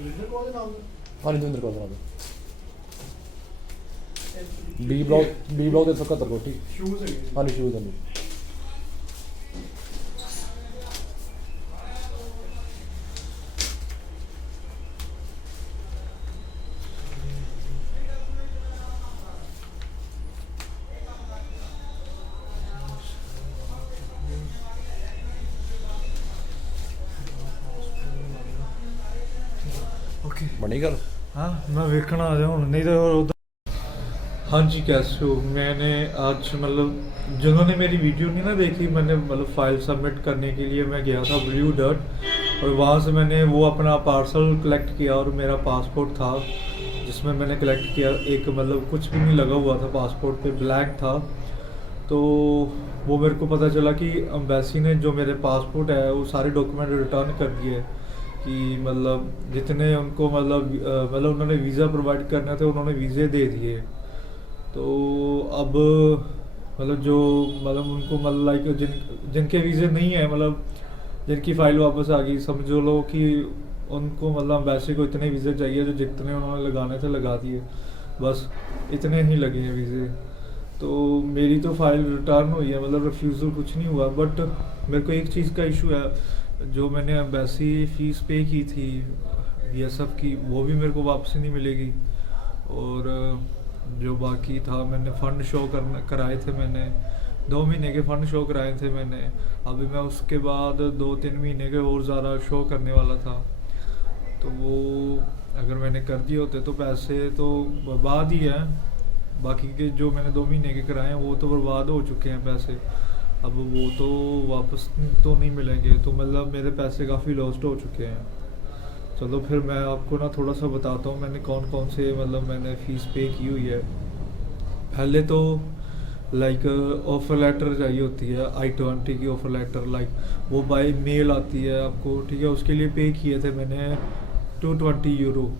हाँ रजिंदर कौर नाम B block 171 कोठी। हाँ जी शूज़ हाँ जी। ओके बनी गल। हाँ मैं वेखना आ जाऊँ नहीं तो उधर। हाँ जी कैसे हो। मैंने आज मतलब जिन्होंने मेरी वीडियो नहीं ना देखी, मैंने मतलब फाइल सबमिट करने के लिए मैं गया था ब्लू डर्ट, और वहाँ से मैंने वो अपना पार्सल कलेक्ट किया और मेरा पासपोर्ट था जिसमें मैंने कलेक्ट किया। एक मतलब कुछ भी नहीं लगा हुआ था पासपोर्ट पे, ब्लैंक था। तो वो मेरे को पता चला कि अम्बेसी ने जो मेरे पासपोर्ट है वो सारे डॉक्यूमेंट रिटर्न कर दिए, कि मतलब जितने उनको मतलब उन्होंने वीज़ा प्रोवाइड करने थे उन्होंने वीज़े दे दिए। तो अब मतलब जो मतलब उनको मतलब लाइक जिनके वीज़े नहीं है, मतलब जिनकी फ़ाइल वापस आ गई, समझो लो कि उनको मतलब अम्बेसी को इतने वीज़े चाहिए जो जितने उन्होंने लगाने थे लगा दिए, बस इतने ही लगे हैं वीज़े। तो मेरी तो फाइल रिटर्न हुई है, मतलब रिफ्यूज़ल कुछ नहीं हुआ, बट मेरे को एक चीज़ का इशू है। जो मैंने एम्बेसी फ़ीस पे की थी बीएसएफ की, वो भी मेरे को वापस नहीं मिलेगी। और जो बाकी था मैंने फ़ंड शो कराए थे, मैंने 2 महीने के फ़ंड शो कराए थे मैंने। अभी मैं उसके बाद 2-3 महीने के और ज़्यादा शो करने वाला था। तो वो अगर मैंने कर दिए होते तो पैसे तो बर्बाद ही हैं। बाकी के जो मैंने 2 महीने के कराए हैं वो तो बर्बाद हो चुके हैं पैसे। अब वो तो वापस तो नहीं मिलेंगे, तो मतलब मेरे पैसे काफ़ी लॉस्ट हो चुके हैं। चलो फिर मैं आपको ना थोड़ा सा बताता हूँ मैंने कौन कौन से मतलब मैंने फ़ीस पे की हुई है। पहले तो लाइक ऑफ़र लेटर चाहिए होती है I-20 की ऑफ़र लेटर, लाइक वो बाय मेल आती है आपको, ठीक है। उसके लिए पे किए थे मैंने 220 यूरो।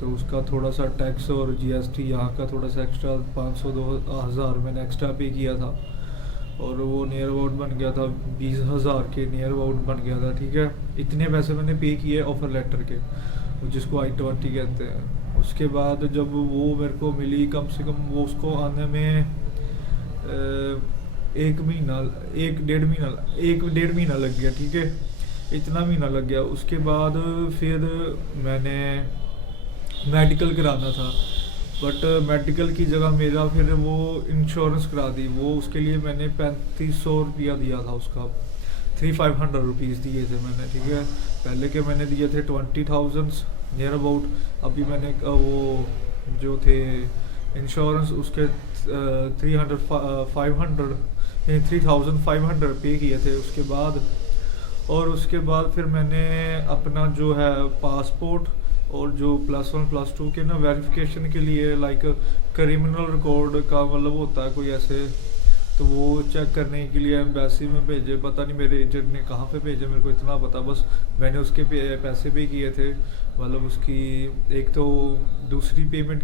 तो उसका थोड़ा सा टैक्स और जीएसटी यहाँ का थोड़ा सा एक्स्ट्रा 500-2000 मैंने एक्स्ट्रा पे किया था, और वो नियर अबाउट बन गया था 20,000 के नियर अबाउट बन गया था, ठीक है। इतने पैसे मैंने पे किए ऑफ़र लेटर के, जिसको I-20 कहते हैं। उसके बाद जब वो मेरे को मिली, कम से कम वो उसको आने में 1 महीना, 1-1.5 महीना लग गया, ठीक है। इतना महीना लग गया। उसके बाद फिर मैंने मेडिकल कराना था, बट मेडिकल की जगह मेरा फिर वो इंश्योरेंस करा दी। वो उसके लिए मैंने 3500 रुपया दिया था, उसका 3500 रुपीज़ दिए थे मैंने, ठीक है। पहले के मैंने दिए थे 20,000 नियर अबाउट। अभी मैंने वो जो थे इंश्योरेंस उसके 3,500 पे किए थे उसके बाद। और उसके बाद फिर मैंने अपना जो है पासपोर्ट और जो +1 +2 के ना वेरिफिकेशन के लिए, लाइक क्रिमिनल रिकॉर्ड का मतलब होता है कोई ऐसे, तो वो चेक करने के लिए एम्बेसी में भेजे। पता नहीं मेरे एजेंट ने कहाँ पे भेजे, मेरे को इतना पता, बस मैंने उसके पैसे पे किए थे। मतलब उसकी एक तो दूसरी पेमेंट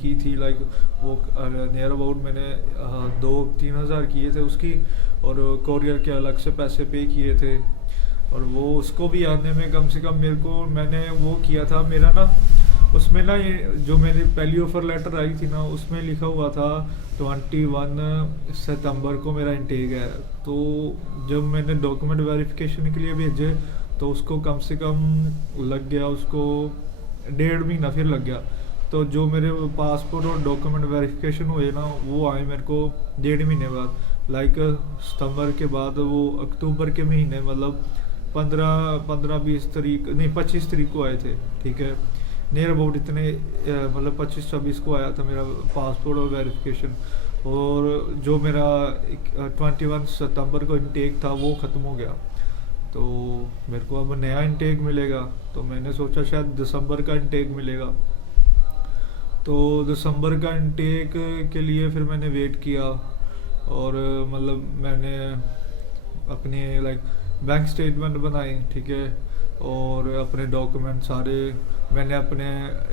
की थी, लाइक वो नियर अबाउट मैंने 2-3 हज़ार किए थे उसकी, और कोरियर के अलग से पैसे पे किए थे। और वो उसको भी आने में कम से कम मेरे को, मैंने वो किया था मेरा ना, उसमें ना ये जो मेरी पहली ऑफ़र लेटर आई थी ना, उसमें लिखा हुआ था 21 सितंबर को मेरा इंटेक है। तो जब मैंने डॉक्यूमेंट वेरिफिकेशन के लिए भेजे तो उसको कम से कम लग गया, उसको 1.5 महीना फिर लग गया। तो जो मेरे पासपोर्ट और डॉक्यूमेंट वेरिफिकेशन हुए ना, वो आए मेरे को 1.5 महीने बाद, लाइक सितंबर के बाद वो अक्टूबर के महीने, मतलब 15-20 तारीख नहीं 25 तारीख को आए थे, ठीक है। नियर अबाउट इतने मतलब 25-26 को आया था मेरा पासपोर्ट और वेरिफिकेशन। और जो मेरा 21 सितंबर को इनटेक था वो ख़त्म हो गया। तो मेरे को अब नया इनटेक मिलेगा, तो मैंने सोचा शायद दिसंबर का इनटेक मिलेगा। तो दिसंबर का इनटेक के लिए फिर मैंने वेट किया, और मतलब मैंने अपने लाइक बैंक स्टेटमेंट बनाई, ठीक है। और अपने डॉक्यूमेंट सारे मैंने अपने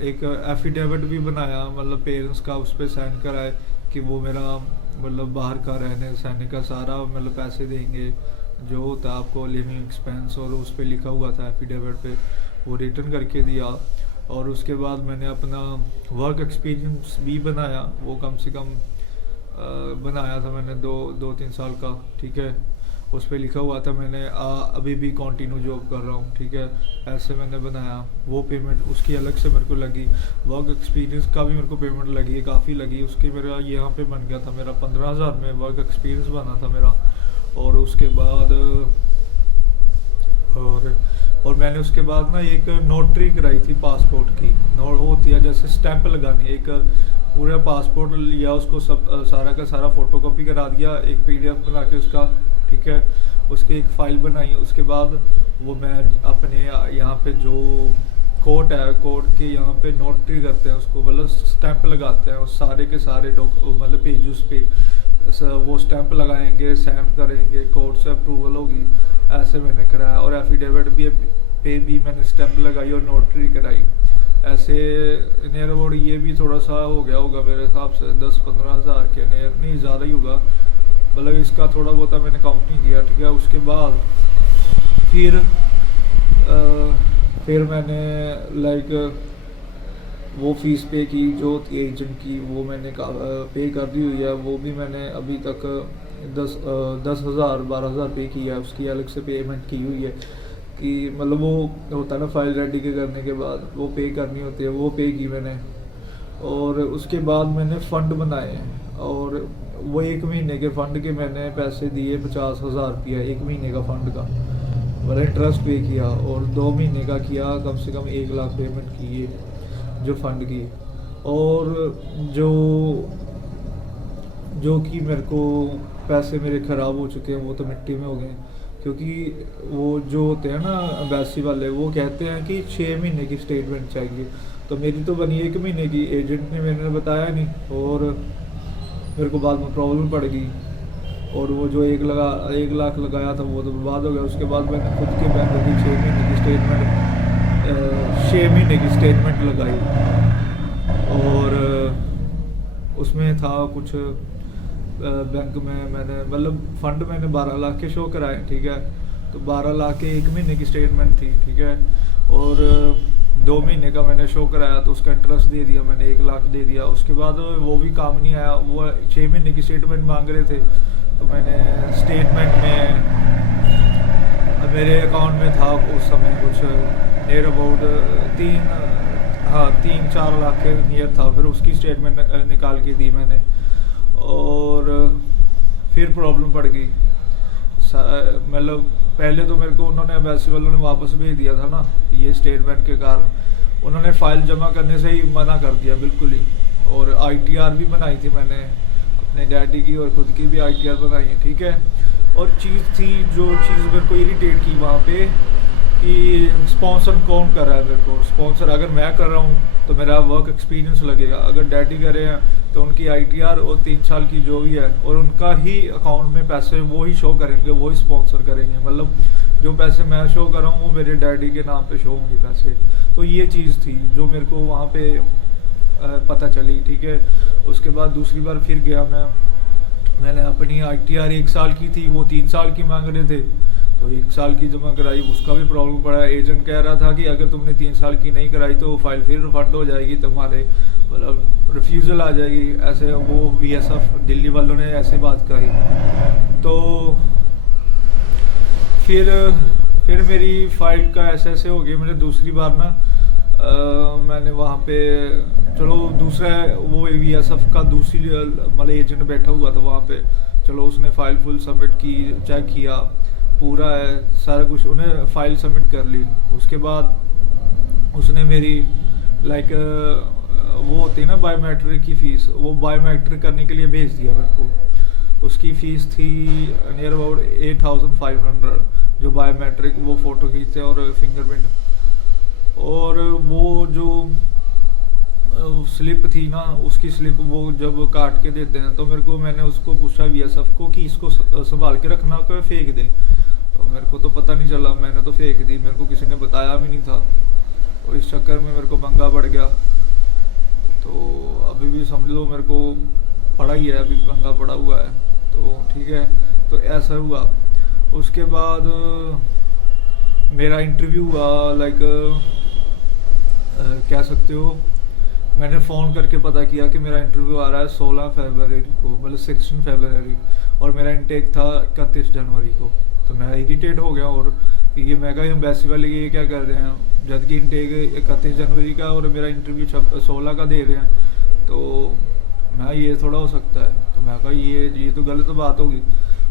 एक एफिडेविट भी बनाया, मतलब पेरेंट्स का, उस पर साइन कराए कि वो मेरा मतलब बाहर का रहने सहने का सारा मतलब पैसे देंगे, जो होता है आपको लिविंग एक्सपेंस, और उस पर लिखा हुआ था एफिडेविट पे, वो रिटर्न करके दिया। और उसके बाद मैंने अपना वर्क एक्सपीरियंस भी बनाया, वो कम से कम बनाया था मैंने 2-3 साल का, ठीक है। उस पर लिखा हुआ था मैंने अभी भी कंटिन्यू जॉब कर रहा हूँ, ठीक है, ऐसे मैंने बनाया। वो पेमेंट उसकी अलग से मेरे को लगी, वर्क एक्सपीरियंस का भी मेरे को पेमेंट लगी है, काफ़ी लगी उसकी। मेरा यहाँ पे बन गया था, मेरा 15,000 में वर्क एक्सपीरियंस बना था मेरा। और उसके बाद और मैंने उसके बाद ना एक नोटरी कराई थी पासपोर्ट की। नोट होती है जैसे स्टैंप लगानी, एक पूरा पासपोर्ट लिया, उसको सब सारा का सारा फोटोकॉपी करा दिया, एक PDF बना के उसका, ठीक है, उसकी एक फ़ाइल बनाई। उसके बाद वो मैं अपने यहाँ पे जो कोर्ट है, कोर्ट के यहाँ पे नोटरी करते हैं उसको, मतलब स्टैंप लगाते हैं उस सारे के सारे मतलब पेज पे वो स्टैंप लगाएंगे, साइन करेंगे, कोर्ट से अप्रूवल होगी, ऐसे मैंने कराया। और एफिडेविट पे भी मैंने स्टैंप लगाई और नोटरी कराई। ऐसे नियर अबाउट ये भी थोड़ा सा हो गया होगा मेरे हिसाब से 10-15 हज़ार के नियर, नहीं ज़्यादा ही होगा, मतलब इसका थोड़ा बहुत मैंने काउंट नहीं किया, ठीक है। उसके बाद फिर मैंने लाइक वो फ़ीस पे की जो थी एजेंट की, वो मैंने पे कर दी हुई है। वो भी मैंने अभी तक 10,000-12,000 पे किया है, उसकी अलग से पेमेंट की हुई है कि मतलब वो होता है ना फाइल रेडी के करने के बाद वो पे करनी होती है, वो पे की मैंने। और उसके बाद मैंने फ़ंड बनाए हैं, और वो 1 महीने के फ़ंड के मैंने पैसे दिए 50,000 रुपया 1 महीने का फ़ंड का, मतलब इंटरेस्ट पे किया। और 2 महीने का किया, कम से कम 1 लाख पेमेंट की है जो फ़ंड की। और जो कि मेरे को पैसे मेरे ख़राब हो चुके हैं, वो तो मिट्टी में हो गए, क्योंकि वो जो होते हैं ना एम्बेसी वाले, वो कहते हैं कि 6 महीने की स्टेटमेंट चाहिए, तो मेरी तो बनी 1 महीने की, एजेंट ने मैंने बताया नहीं, और मेरे को बाद में प्रॉब्लम पड़ गई। और वो जो 1 लाख लगाया था वो तो बर्बाद हो गया। उसके बाद मैंने खुद के बैंक की 6 महीने की स्टेटमेंट लगाई, और उसमें था कुछ बैंक में मैंने मतलब फ़ंड मैंने 12 लाख के शो कराए, ठीक है, तो 12 लाख के 1 महीने की स्टेटमेंट थी, ठीक है। और 2 महीने का मैंने शो कराया, तो उसका इंटरेस्ट दे दिया मैंने, 1 लाख दे दिया। उसके बाद वो भी काम नहीं आया, वो 6 महीने की स्टेटमेंट मांग रहे थे, तो मैंने स्टेटमेंट में मेरे अकाउंट में था उस समय कुछ नियर अबाउट 3-4 लाख के नियर था। फिर उसकी स्टेटमेंट निकाल के दी मैंने, और फिर प्रॉब्लम पड़ गई। मतलब पहले तो मेरे को उन्होंने एम्बेसी वालों ने वापस भेज दिया था ना, ये स्टेटमेंट के कारण उन्होंने फ़ाइल जमा करने से ही मना कर दिया बिल्कुल ही। और ITR भी बनाई थी मैंने, अपने डैडी की और ख़ुद की भी ITR बनाई है, ठीक है। और चीज़ थी, जो चीज़ मेरे को इरिटेट की वहाँ पे, कि स्पॉन्सर कौन कर रहा है मेरे को। स्पॉन्सर अगर मैं कर रहा हूँ तो मेरा वर्क एक्सपीरियंस लगेगा, अगर डैडी कर रहे हैं तो उनकी ITR और 3 साल की जो भी है, और उनका ही अकाउंट में पैसे वो ही शो करेंगे, वो ही स्पॉन्सर करेंगे। मतलब जो पैसे मैं शो कर रहा हूँ वो मेरे डैडी के नाम पे शो होंगे पैसे। तो ये चीज़ थी जो मेरे को वहाँ पे पता चली, ठीक है। उसके बाद दूसरी बार फिर गया मैंने अपनी ITR 1 साल की थी, वो 3 साल की मांग रहे थे, तो 1 साल की जमा कराई, उसका भी प्रॉब्लम पड़ा। एजेंट कह रहा था कि अगर तुमने 3 साल की नहीं कराई तो फाइल फिर रिफंड हो जाएगी, तुम्हारे मतलब रिफ्यूज़ल आ जाएगी, ऐसे वो BSF दिल्ली वालों ने ऐसे बात कही। तो फिर मेरी फ़ाइल का ऐसे हो गया। मैंने दूसरी बार ना मैंने वहाँ पे चलो दूसरा वो BSF का दूसरी मतलब एजेंट बैठा हुआ था वहाँ पे, चलो उसने फ़ाइल फुल सबमिट की, चेक किया, पूरा है सारा कुछ, उन्हें फ़ाइल सबमिट कर ली। उसके बाद उसने मेरी लाइक वो होती है ना बायोमेट्रिक की फ़ीस, वो बायोमेट्रिक करने के लिए भेज दिया मेरे को। उसकी फ़ीस थी नियर अबाउट 8,500, जो बायोमेट्रिक वो फ़ोटो खींचते हैं और फिंगरप्रिंट। और वो जो स्लिप थी ना, उसकी स्लिप वो जब काट के देते हैं, तो मैंने उसको पूछा BSF को कि इसको संभाल के रखना को फेंक दें, तो मेरे को तो पता नहीं चला, मैंने तो फेंक दी, मेरे को किसी ने बताया भी नहीं था, और इस चक्कर में मेरे को पंगा पड़ गया। तो अभी भी समझ लो मेरे को पड़ा ही है, अभी पंगा पड़ा हुआ है, तो ठीक है। तो ऐसा हुआ। उसके बाद मेरा इंटरव्यू हुआ लाइक कह सकते हो मैंने फ़ोन करके पता किया कि मेरा इंटरव्यू आ रहा है 16 फरवरी को, मतलब 16 फरवरी, और मेरा इंटेक था 31 जनवरी को। तो मैं इरिटेट हो गया, और ये मैं कहा एम्बेसी वाले ये क्या कर रहे हैं, जब कि इंटेक 31 जनवरी का और मेरा इंटरव्यू 16 का दे रहे हैं। तो मैं ये थोड़ा हो सकता है, तो मैं कहा ये तो गलत बात होगी।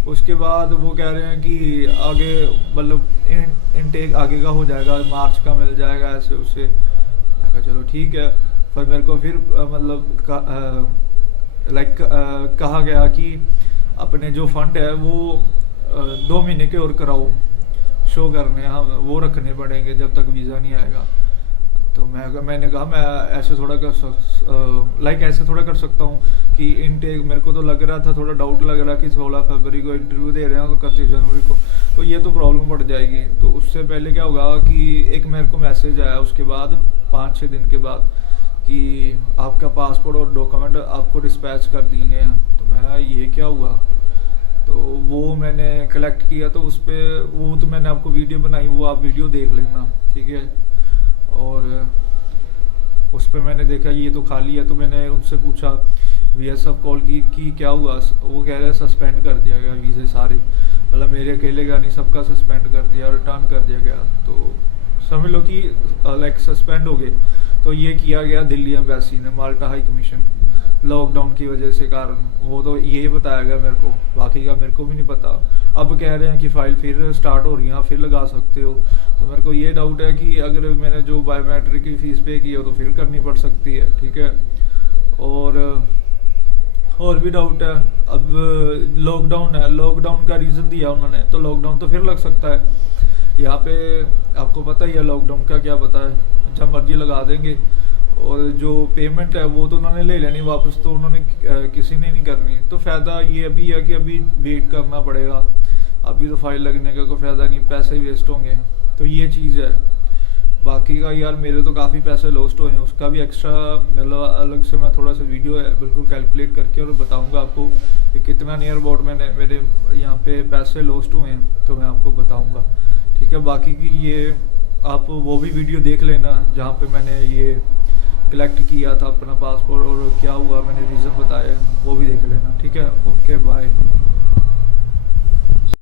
उसके बाद वो कह रहे हैं कि आगे मतलब इनटेक आगे का हो जाएगा, मार्च का मिल जाएगा ऐसे उसे। मैं कहा चलो ठीक है। फिर मेरे को फिर मतलब कहा गया कि अपने जो फंड है वो 2 महीने के और कराओ, शो करने हम वो रखने पड़ेंगे जब तक वीज़ा नहीं आएगा। तो मैंने कहा मैं ऐसे थोड़ा ऐसे थोड़ा कर सकता हूँ कि इनटेक, मेरे को तो लग रहा था, थोड़ा डाउट लग रहा कि 16 फरवरी को इंटरव्यू दे रहे हैं तो 31 जनवरी को, तो ये तो प्रॉब्लम बढ़ जाएगी। तो उससे पहले क्या होगा कि एक मेरे को मैसेज आया उसके बाद 5-6 दिन के बाद कि आपका पासपोर्ट और डॉक्यूमेंट आपको डिस्पैच कर दिए गए हैं। तो मैं ये क्या हुआ, तो वो मैंने कलेक्ट किया, तो उस पर वो तो मैंने आपको वीडियो बनाई, वो आप वीडियो देख लेना, ठीक है। और उस पर मैंने देखा ये तो खाली है, तो मैंने उनसे पूछा VSF कॉल की कि क्या हुआ। वो कह रहे हैं सस्पेंड कर दिया गया वीज़े सारे, मतलब मेरे अकेले का नहीं, सबका सस्पेंड कर दिया, रिटर्न कर दिया गया। तो समझ लो कि सस्पेंड हो गए। तो ये किया गया दिल्ली एम्बेसी ने, माल्टा हाई कमीशन, लॉकडाउन की वजह से कारण, वो तो ये बताया गया मेरे को, बाकी का मेरे को भी नहीं पता। अब कह रहे हैं कि फ़ाइल फिर स्टार्ट हो रही है, फिर लगा सकते हो। तो मेरे को ये डाउट है कि अगर मैंने जो बायोमेट्रिक की फ़ीस पे की हो तो फिर करनी पड़ सकती है, ठीक है। और भी डाउट है, अब लॉकडाउन है, लॉकडाउन का रीज़न दिया उन्होंने, तो लॉकडाउन तो फिर लग सकता है। यहाँ पे आपको पता ही है लॉकडाउन का क्या पता है, जब मर्जी लगा देंगे। और जो पेमेंट है वो तो उन्होंने ले लेनी वापस, तो उन्होंने किसी ने नहीं करनी। तो फ़ायदा ये अभी है कि अभी वेट करना पड़ेगा, अभी तो फाइल लगने का कोई फ़ायदा नहीं, पैसे वेस्ट होंगे। तो ये चीज़ है। बाकी का यार मेरे तो काफ़ी पैसे लॉस्ट हुए हैं, उसका भी एक्स्ट्रा मतलब अलग से मैं थोड़ा सा वीडियो है बिल्कुल कैलकुलेट करके और बताऊंगा आपको कि कितना नियर अबाउट मेरे यहाँ पे पैसे लॉस्ट हुए हैं, तो मैं आपको बताऊंगा, ठीक है। बाकी की ये आप वो भी वीडियो देख लेना जहाँ पे मैंने ये कलेक्ट किया था अपना पासपोर्ट और क्या हुआ, मैंने रीज़न बताया, वो भी देख लेना, ठीक है। Okay bye.